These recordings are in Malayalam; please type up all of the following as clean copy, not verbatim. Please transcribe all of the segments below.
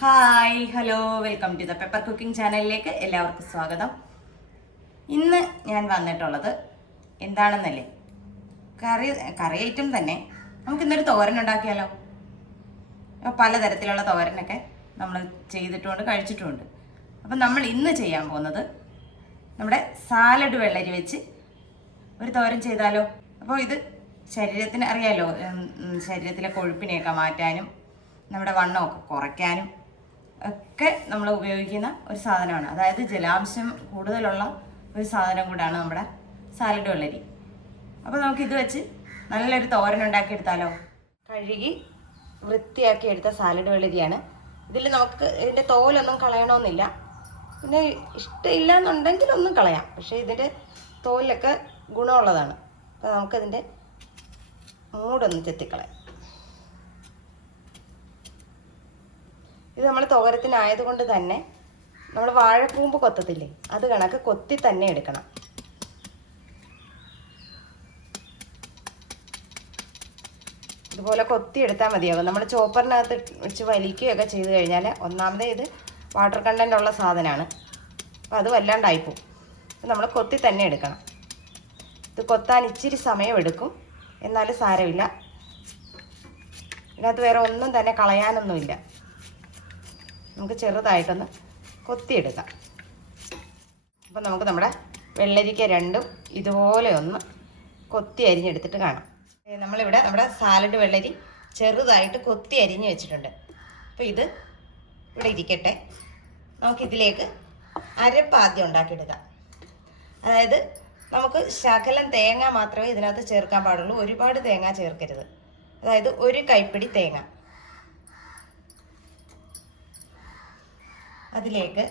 Hi hello welcome to the pepper cooking ചാനലിലേക്ക് എല്ലാവർക്കും സ്വാഗതം. ഇന്ന് ഞാൻ വന്നിട്ടുള്ളത് എന്താണെന്നല്ലേ, കറി ഐറ്റം തന്നെ. നമുക്കിന്നൊരു തോരൻ ഉണ്ടാക്കിയാലോ? പലതരത്തിലുള്ള തോരനൊക്കെ നമ്മൾ ചെയ്തിട്ടുമുണ്ട്, കഴിച്ചിട്ടുമുണ്ട്. അപ്പം നമ്മൾ ഇന്ന് ചെയ്യാൻ പോകുന്നത് നമ്മുടെ സാലഡ് വെള്ളരി വെച്ച് ഒരു തോരൻ ചെയ്താലോ? അപ്പോൾ ഇത് ശരീരത്തിന് അറിയാലോ, ശരീരത്തിലെ കൊഴുപ്പിനെയൊക്കെ മാറ്റാനും നമ്മുടെ വണ്ണമൊക്കെ കുറയ്ക്കാനും ഒക്കെ നമ്മൾ ഉപയോഗിക്കുന്ന ഒരു സാധനമാണ്. അതായത് ജലാംശം കൂടുതലുള്ള ഒരു സാധനം കൂടാണ് നമ്മുടെ സാലഡ് വെള്ളരി. അപ്പോൾ നമുക്കിത് വെച്ച് നല്ലൊരു തോരൻ ഉണ്ടാക്കിയെടുത്താലോ? കഴുകി വൃത്തിയാക്കി എടുത്ത സാലഡ് വെള്ളരിയാണ്. ഇതിൽ നമുക്ക് ഇതിൻ്റെ തോലൊന്നും കളയണമെന്നില്ല. പിന്നെ ഇഷ്ടമില്ല എന്നുണ്ടെങ്കിൽ ഒന്നും കളയാം, പക്ഷേ ഇതിൻ്റെ തോലിലൊക്കെ ഗുണമുള്ളതാണ്. അപ്പോൾ നമുക്കതിൻ്റെ മൂടൊന്ന് ചെത്തിക്കളയാം. ഇത് നമ്മൾ തോരത്തിനായതുകൊണ്ട് തന്നെ നമ്മൾ വാഴക്കൂമ്പ് കൊത്തത്തില്ലേ, അത് കണക്ക് കൊത്തി തന്നെ എടുക്കണം. ഇതുപോലെ കൊത്തി എടുത്താൽ മതിയാകും. നമ്മൾ ചോപ്പറിനകത്ത് വെച്ച് വലിക്കുകയൊക്കെ ചെയ്ത് കഴിഞ്ഞാൽ ഒന്നാമതേ ഇത് വാട്ടർ കണ്ടൻ്റ് ഉള്ള സാധനമാണ്, അപ്പോൾ അത് വല്ലാണ്ടായിപ്പോവും. നമ്മൾ കൊത്തി തന്നെ എടുക്കണം. ഇത് കൊത്താൻ ഇച്ചിരി സമയമെടുക്കും, എന്നാലും സാരമില്ല. ഇതിനകത്ത് വേറെ ഒന്നും തന്നെ കളയാനൊന്നുമില്ല. നമുക്ക് ചെറുതായിട്ടൊന്ന് കൊത്തിയെടുക്കാം. അപ്പം നമുക്ക് നമ്മുടെ വെള്ളരിക്ക രണ്ടും ഇതുപോലെ ഒന്ന് കൊത്തി അരിഞ്ഞെടുത്തിട്ട് കാണാം. നമ്മളിവിടെ നമ്മുടെ സാലഡ് വെള്ളരി ചെറുതായിട്ട് കൊത്തി അരിഞ്ഞ് വെച്ചിട്ടുണ്ട്. അപ്പോൾ ഇത് ഇവിടെ ഇരിക്കട്ടെ. നമുക്കിതിലേക്ക് അരപ്പ് ആദ്യം ഉണ്ടാക്കിയെടുക്കാം. അതായത് നമുക്ക് ശകലം തേങ്ങ മാത്രമേ ഇതിനകത്ത് ചേർക്കാൻ പാടുള്ളൂ, ഒരുപാട് തേങ്ങ ചേർക്കരുത്. അതായത് ഒരു കൈപ്പിടി തേങ്ങ, അതിലേക്ക്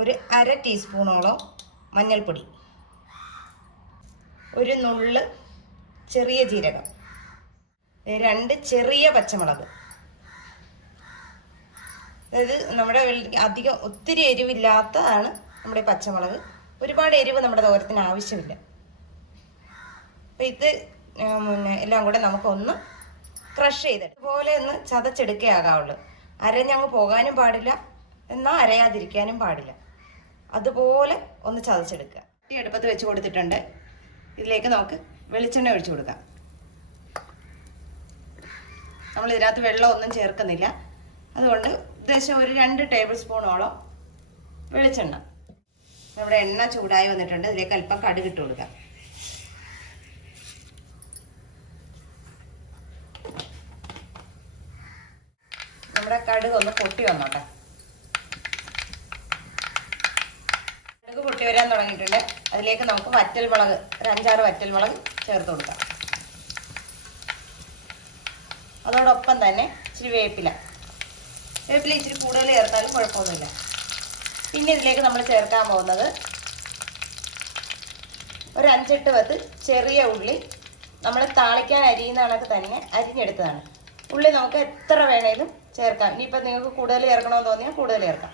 ഒരു അര ടീസ്പൂണോളം മഞ്ഞൾപ്പൊടി, ഒരു നുള്ള് ചെറിയ ജീരകം, 2 ചെറിയ പച്ചമുളക്. അതായത് നമ്മുടെ അധികം ഒത്തിരി എരിവില്ലാത്തതാണ് നമ്മുടെ പച്ചമുളക്. ഒരുപാട് എരിവ് നമ്മുടെ തോരത്തിന് ആവശ്യമില്ല. അപ്പം ഇത് എല്ലാം കൂടെ നമുക്കൊന്ന് ക്രഷ് ചെയ്തിട്ട് ഇതുപോലെ ഒന്ന് ചതച്ചെടുക്കുകയാകാവുള്ളൂ. അരഞ്ഞങ്ങ് പോകാനും പാടില്ല, എന്നാൽ അരയാതിരിക്കാനും പാടില്ല. അതുപോലെ ഒന്ന് ചതച്ചെടുക്കുക. ഈ അടുപ്പത്ത് വെച്ച് കൊടുത്തിട്ടുണ്ട്. ഇതിലേക്ക് നമുക്ക് വെളിച്ചെണ്ണ ഒഴിച്ചു കൊടുക്കാം. നമ്മൾ ഇതിനകത്ത് വെള്ളമൊന്നും ചേർക്കുന്നില്ല, അതുകൊണ്ട് ഉദ്ദേശം ഒരു 2 ടേബിൾ സ്പൂണോളം വെളിച്ചെണ്ണ. നമ്മുടെ എണ്ണ ചൂടായി വന്നിട്ടുണ്ട്. ഇതിലേക്ക് അല്പം കടുക് ഇട്ട് കൊടുക്കാം. നമ്മുടെ കടുക് ഒന്ന് പൊട്ടി വന്നോട്ടെ. കടുക് പൊട്ടി വരാൻ തുടങ്ങിയിട്ടുണ്ട്. അതിലേക്ക് നമുക്ക് വറ്റൽമുളക്, ഒരു 5-6 വറ്റൽമുളക് ചേർത്ത് കൊടുക്കാം. അതോടൊപ്പം തന്നെ ഇച്ചിരി വേപ്പില ഇച്ചിരി കൂടുതൽ ചേർത്താലും കുഴപ്പമൊന്നുമില്ല. പിന്നെ ഇതിലേക്ക് നമ്മൾ ചേർക്കാൻ പോകുന്നത് ഒരു 5-8 പത്ത് ചെറിയ ഉള്ളി. നമ്മൾ താളിക്കാൻ അരിയുന്ന കണക്ക് തന്നെ അരിഞ്ഞെടുത്തതാണ്. ഉള്ളി നമുക്ക് എത്ര വേണേലും ചേർക്കാം. ഇനിയിപ്പോൾ നിങ്ങൾക്ക് കൂടുതൽ ചേർക്കണമെന്ന് തോന്നിയാൽ കൂടുതൽ ചേർക്കാം.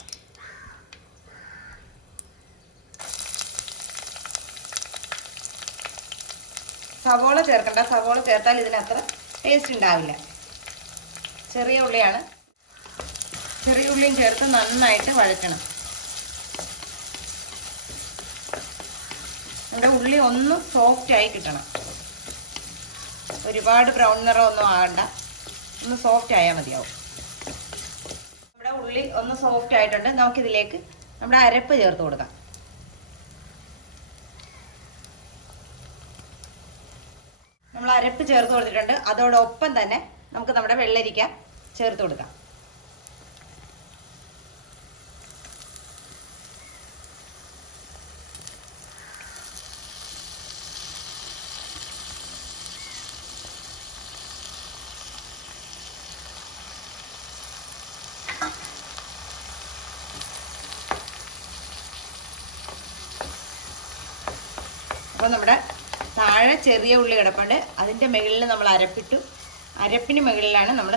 സവോള ചേർക്കണ്ട, സവോള ചേർത്താൽ ഇതിനത്ര ടേസ്റ്റ് ഉണ്ടാവില്ല. ചെറിയ ഉള്ളിയാണ്. ചെറിയ ഉള്ളിയും ചേർത്ത് നന്നായിട്ട് വഴറ്റണം. നമ്മുടെ ഉള്ളി ഒന്ന് സോഫ്റ്റായി കിട്ടണം. ഒരുപാട് ബ്രൗൺ നിറമൊന്നും ആകണ്ട, ഒന്ന് സോഫ്റ്റ് ആയാൽ മതിയാവും. നമ്മുടെ ഉള്ളി ഒന്ന് സോഫ്റ്റ് ആയിട്ടുണ്ട്. നമുക്കിതിലേക്ക് നമ്മുടെ അരപ്പ് ചേർത്ത് കൊടുക്കാം. നമ്മൾ അരപ്പ് ചേർത്ത് കൊടുത്തിട്ടുണ്ട്. അതോടൊപ്പം തന്നെ നമുക്ക് നമ്മുടെ വെള്ളരിക്ക ചേർത്ത് കൊടുക്കാം. അപ്പോൾ നമ്മുടെ താഴെ ചെറിയ ഉള്ളി കിടപ്പുണ്ട്, അതിൻ്റെ മുകളിൽ നമ്മൾ അരപ്പിട്ടു. അരപ്പിന് മുകളിലാണ് നമ്മൾ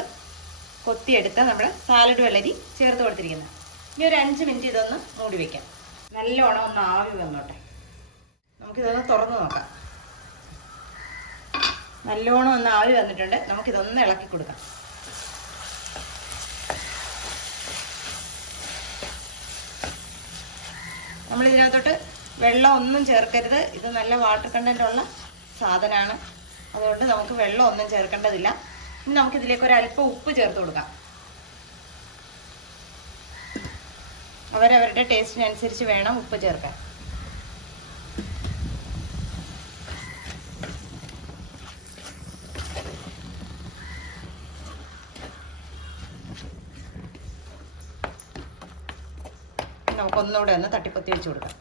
കൊത്തിയെടുത്ത നമ്മുടെ സാലഡ് വെള്ളരി ചേർത്ത് കൊടുത്തിരിക്കുന്നത്. ഇനി ഒരു 5 മിനിറ്റ് ഇതൊന്ന് മൂടി വയ്ക്കാം. നല്ലോണം ഒന്ന് ആവി വന്നോട്ടെ. നമുക്കിതൊന്ന് തുറന്ന് നോക്കാം. നല്ലോണം ഒന്ന് ആവി വന്നിട്ടുണ്ട്. നമുക്കിതൊന്ന് ഇളക്കി കൊടുക്കാം. നമ്മൾ ഇതിനകത്തോട്ട് വെള്ളം ഒന്നും ചേർക്കരുത്. ഇത് നല്ല വാട്ടർ കണ്ടന്റ് ഉള്ള സാധനമാണ്, അതുകൊണ്ട് നമുക്ക് വെള്ളം ഒന്നും ചേർക്കേണ്ടതില്ല. ഇനി നമുക്കിതിലേക്ക് ഒരല്പം ഉപ്പ് ചേർത്ത് കൊടുക്കാം. അവരവരുടെ ടേസ്റ്റിനനുസരിച്ച് വേണം ഉപ്പ് ചേർക്കാൻ. നമുക്കൊന്നുകൂടെ ഒന്ന് തട്ടിപ്പൊത്തി വെച്ച് കൊടുക്കാം.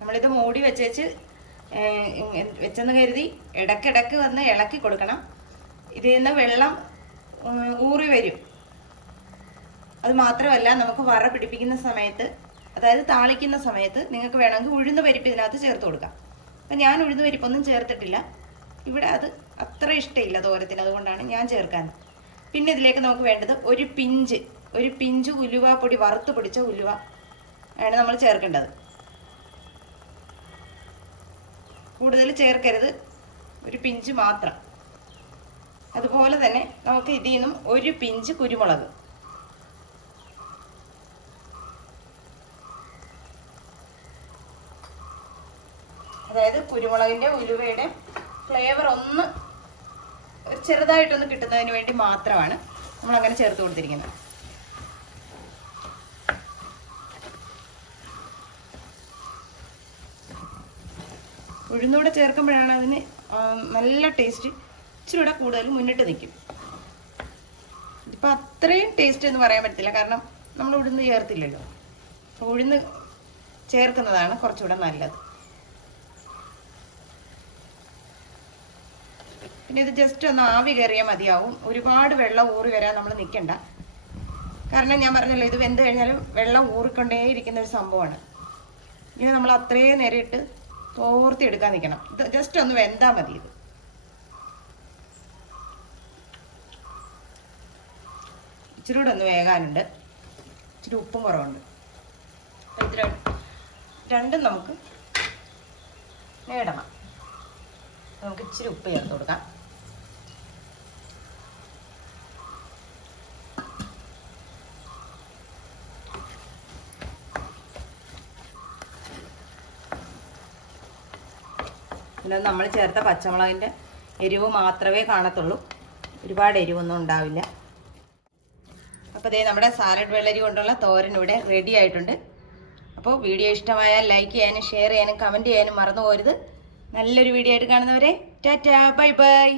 നമ്മളിത് മൂടി വെച്ചെന്ന് കരുതി ഇടയ്ക്കിടയ്ക്ക് വന്ന് ഇളക്കി കൊടുക്കണം. ഇതിൽ നിന്ന് വെള്ളം ഊറി വരും. അത് മാത്രമല്ല, നമുക്ക് വറ പിടിപ്പിക്കുന്ന സമയത്ത്, അതായത് താളിക്കുന്ന സമയത്ത് നിങ്ങൾക്ക് വേണമെങ്കിൽ ഉഴുന്ന് പരിപ്പ് ഇതിനകത്ത് ചേർത്ത് കൊടുക്കാം. അപ്പം ഞാൻ ഉഴുന്ന് പരിപ്പൊന്നും ചേർത്തിട്ടില്ല. ഇവിടെ അത് അത്ര ഇഷ്ടമില്ല തോരത്തിന്, അതുകൊണ്ടാണ് ഞാൻ ചേർക്കാൻ. പിന്നെ ഇതിലേക്ക് നമുക്ക് വേണ്ടത് ഒരു പിഞ്ച് ഉലുവാപ്പൊടി, വറുത്ത് പൊടിച്ച ഉലുവ ആണ് നമ്മൾ ചേർക്കേണ്ടത്. കൂടുതൽ ചേർക്കരുത്, ഒരു പിഞ്ച് മാത്രം. അതുപോലെ തന്നെ നമുക്ക് ഇതിൽ നിന്നും ഒരു പിഞ്ച് കുരുമുളക്, അതായത് കുരുമുളകിൻ്റെ ഉലുവയുടെ ഫ്ലേവർ ഒന്ന് ചെറുതായിട്ടൊന്ന് കിട്ടുന്നതിന് വേണ്ടി മാത്രമാണ് നമ്മളങ്ങനെ ചേർത്ത് കൊടുത്തിരിക്കുന്നത്. ഉഴുന്നൂടെ ചേർക്കുമ്പോഴാണ് അതിന് നല്ല ടേസ്റ്റ് ഇച്ചിരി കൂടെ കൂടുതൽ മുന്നിട്ട് നിൽക്കും. ഇപ്പം അത്രയും ടേസ്റ്റ് എന്ന് പറയാൻ പറ്റില്ല, കാരണം നമ്മൾ ഉഴുന്ന് ചേർത്തില്ലല്ലോ. ഉഴുന്ന് ചേർക്കുന്നതാണ് കുറച്ചുകൂടെ നല്ലത്. പിന്നെ ഇത് ജസ്റ്റ് ഒന്ന് ആവി കയറിയാൽ മതിയാവും. ഒരുപാട് വെള്ളം ഊറി വരാൻ നമ്മൾ നിൽക്കണ്ട. കാരണം ഞാൻ പറഞ്ഞല്ലോ, ഇത് വെന്ത് കഴിഞ്ഞാലും വെള്ളം ഊറിക്കൊണ്ടേയിരിക്കുന്ന ഒരു സംഭവമാണ്. ഇങ്ങനെ നമ്മൾ അത്രയും നേരം ഇട്ട് തോർത്തി എടുക്കാൻ നിൽക്കണം. ഇത് ജസ്റ്റ് ഒന്ന് വെന്താൽ മതി. ഇത് ഇച്ചിരി കൂടെ ഒന്ന് വേകാനുണ്ട്, ഇച്ചിരി ഉപ്പും കുറവുണ്ട്. ഇത് രണ്ടും നമുക്ക് നേടണം. നമുക്ക് ഇച്ചിരി ഉപ്പ് ചേർത്ത് കൊടുക്കാം. പിന്നെ നമ്മൾ ചേർത്ത പച്ചമുളകിൻ്റെ എരിവ് മാത്രമേ കാണത്തുള്ളൂ, ഒരുപാട് എരിവൊന്നും ഉണ്ടാവില്ല. അപ്പോൾ ദേ നമ്മുടെ സാലഡ് വെള്ളരി കൊണ്ടുള്ള തോരൻ ഇവിടെ റെഡി ആയിട്ടുണ്ട്. അപ്പോൾ വീഡിയോ ഇഷ്ടമായാൽ ലൈക്ക് ചെയ്യാനും ഷെയർ ചെയ്യാനും കമൻറ്റ് ചെയ്യാനും മറന്നു പോരുത്. നല്ലൊരു വീഡിയോ ആയിട്ട് കാണുന്നവരെ ടാറ്റാ, ബൈ ബൈ.